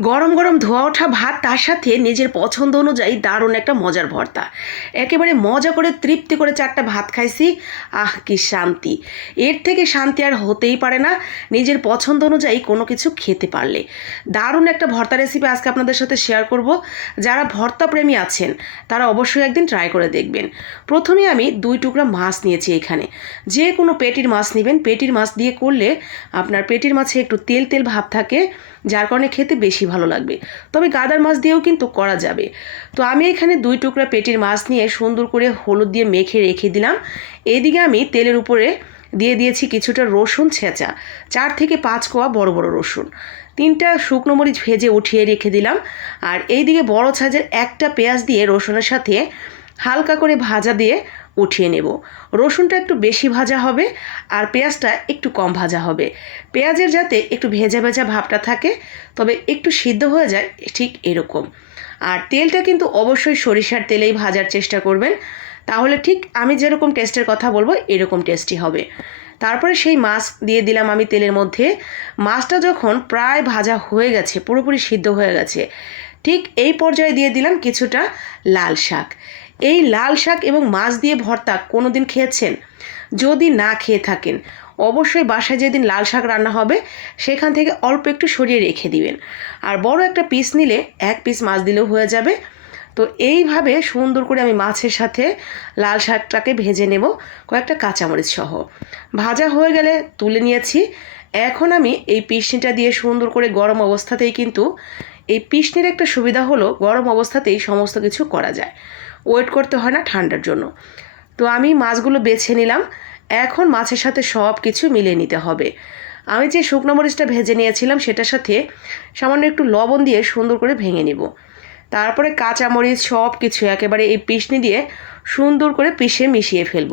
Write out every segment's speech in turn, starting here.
গরম গরম ধোয়া ওঠা ভাত তার সাথে নিজের পছন্দ অনুযায়ী দারুণ একটা মজার ভর্তা। একেবারে মজা করে তৃপ্তি করে চারটা ভাত খাইছি। আহ, কি শান্তি। এর থেকে শান্তি আর হতেই পারে না। নিজের পছন্দ অনুযায়ী কোনো কিছু খেতে পারলে। দারুণ একটা ভর্তা রেসিপি আজকে আপনাদের সাথে শেয়ার করব। যারা ভর্তা প্রেমী আছেন, তারা অবশ্যই একদিন ট্রাই করে দেখবেন। প্রথমে আমি দুই টুকরা মাছ নিয়েছি এখানে। যে কোনো পেটির মাছ নেবেন। পেটির মাছ দিয়ে করলে আপনার পেটির মাছে একটু তেল তেল ভাব থাকে। যার কারণে খেতে বেশি ভালো লাগবে। তবে গাদার মাছ দিয়েও কিন্তু করা যাবে। তো আমি এখানে দুই টুকরা পেটির মাছ নিয়ে সুন্দর করে হলুদ দিয়ে মেখে রেখে দিলাম। এদিকে আমি তেলের উপরে দিয়ে দিয়েছি কিছুটা রসুন ছেঁচা, চার থেকে পাঁচ কোয়া বড় বড় রসুন। তিনটা শুকনো মরিচ ভেজে উঠিয়ে রেখে দিলাম। আর এইদিকে বড় সাইজের একটা পেঁয়াজ দিয়ে রসুনের সাথে হালকা করে ভাজা দিয়ে উঠিয়ে নেব। রসুনটা একটু বেশি ভাজা হবে আর পেঁয়াজটা একটু কম ভাজা হবে। পেঁয়াজের যাতে একটু ভেজা ভেজা ভাবটা থাকে, তবে একটু সিদ্ধ হয়ে যায় ঠিক এরকম। আর তেলটা কিন্তু অবশ্যই সরিষার তেলেই ভাজার চেষ্টা করবেন। তাহলে ঠিক আমি যেরকম টেস্টের কথা বলব, এরকম টেস্টি হবে। তারপরে সেই মাছ দিয়ে দিলাম আমি তেলের মধ্যে। মাছটা যখন প্রায় ভাজা হয়ে গেছে, পুরোপুরি সিদ্ধ হয়ে গেছে, ঠিক এই পর্যায়ে দিয়ে দিলাম কিছুটা লাল শাক। এই লাল শাক এবং মাছ দিয়ে ভর্তা কোনো দিন খেয়েছেন? যদি না খেয়ে থাকেন, অবশ্যই বাসায় যেদিন লাল শাক রান্না হবে, সেখান থেকে অল্প একটু সরিয়ে রেখে দিবেন। আর বড় একটা পিস নিলে এক পিস মাছ দিলেও হয়ে যাবে। তো এইভাবে সুন্দর করে আমি মাছের সাথে লাল শাকটাকে ভেজে নেব কয়েকটা কাঁচামরিচ সহ। ভাজা হয়ে গেলে তুলে নিয়েছি। এখন আমি এই পিসনিটা দিয়ে সুন্দর করে গরম অবস্থাতেই কিন্তু এই পিসনির একটা সুবিধা হলো গরম অবস্থাতেই সমস্ত কিছু করা যায়। ওয়েট করতে হয় না ঠান্ডার জন্য। তো আমি মাছগুলো বেছে নিলাম। এখন মাছের সাথে সব কিছু মিলিয়ে নিতে হবে। আমি যে শুকনো মরিচটা ভেজে নিয়েছিলাম সেটার সাথে সামান্য একটু লবণ দিয়ে সুন্দর করে ভেঙে নিব। তারপরে কাঁচা মরিচ সব কিছু একেবারে এই পিসনি দিয়ে সুন্দর করে পিষে মিশিয়ে ফেলব।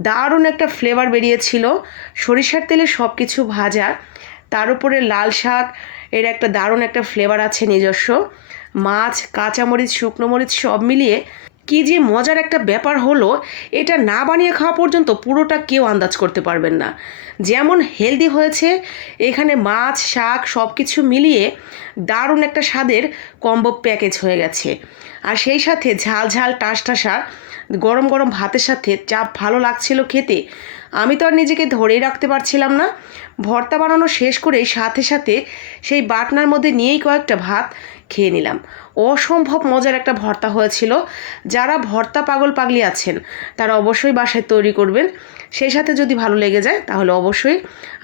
দারুণ একটা ফ্লেভার বেরিয়েছিল। সরিষার তেলে সব কিছু ভাজা, তার উপরে লাল শাক এর একটা দারুণ একটা ফ্লেভার আছে নিজস্ব। মাছ, কাঁচামরিচ, শুকনো মরিচ সব মিলিয়ে কি যে মজার একটা ব্যাপার হলো, এটা না বানিয়ে খাওয়া পর্যন্ত পুরোটা কেউ আন্দাজ করতে পারবেন না। যেমন হেলদি হয়েছে, এখানে মাছ, শাক সব কিছু মিলিয়ে দারুণ একটা স্বাদের কম্বো প্যাকেজ হয়ে গেছে। আর সেই সাথে ঝাল ঝাল টাস টাসা গরম গরম ভাতের সাথে যা ভালো লাগছিল খেতে, আমি তো আর নিজেকে ধরেই রাখতে পারছিলাম না। ভর্তা বানানো শেষ করে সাথে সাথে সেই বাটনার মধ্যে নিয়েই কয়েকটা ভাত খেয়ে নিলাম। অসম্ভব মজার একটা ভর্তা হয়েছিল। যারা ভর্তা পাগল পাগলি আছেন, তারা অবশ্যই বাসায় তৈরি করবেন। সেই সাথে যদি ভালো লেগে যায়, তাহলে অবশ্যই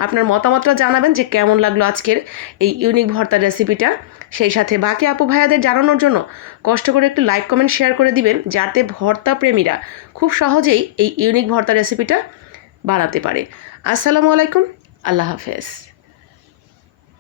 আপনার মতামতটা জানাবেন যে কেমন লাগল আজকের এই ইউনিক ভর্তা রেসিপিটা সেই সাথে বাকি আপু ভাইয়াদের জানানোর জন্য কষ্ট করে একটু লাইক কমেন্ট শেয়ার করে দিবেন, যাতে ভর্তা প্রেমীরা খুব সহজেই এই ইউনিক ভর্তা রেসিপিটা বানাতে পারে। আসসালামু আলাইকুম আল্লাহ হাফেজ।